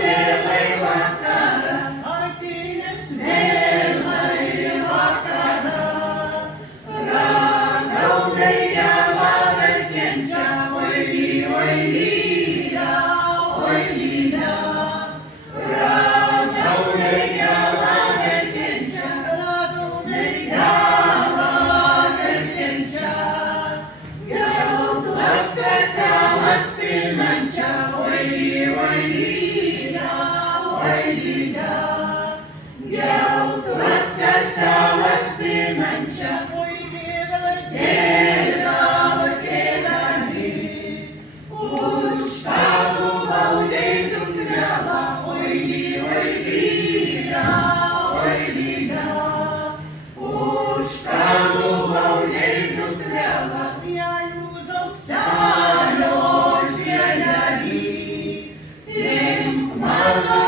vėlai vakarą, atėjęs vėlai vakarą. Ragaugai gėlą verkiančią, oi lyda, oi lyda. Ragaugai gėlą verkiančią, ragaugai gėlą verkiančią. Gelsvas kaselas pinančią, oi lyda, oi lyda. Gelsvas kaselas pinančią, oi tėvelį. Už ką tu baudei dukterėlą, oi lyda, oi lyda. Už ką tu baudei dukterėlą, jei už aukselio žiedelį. Imk mano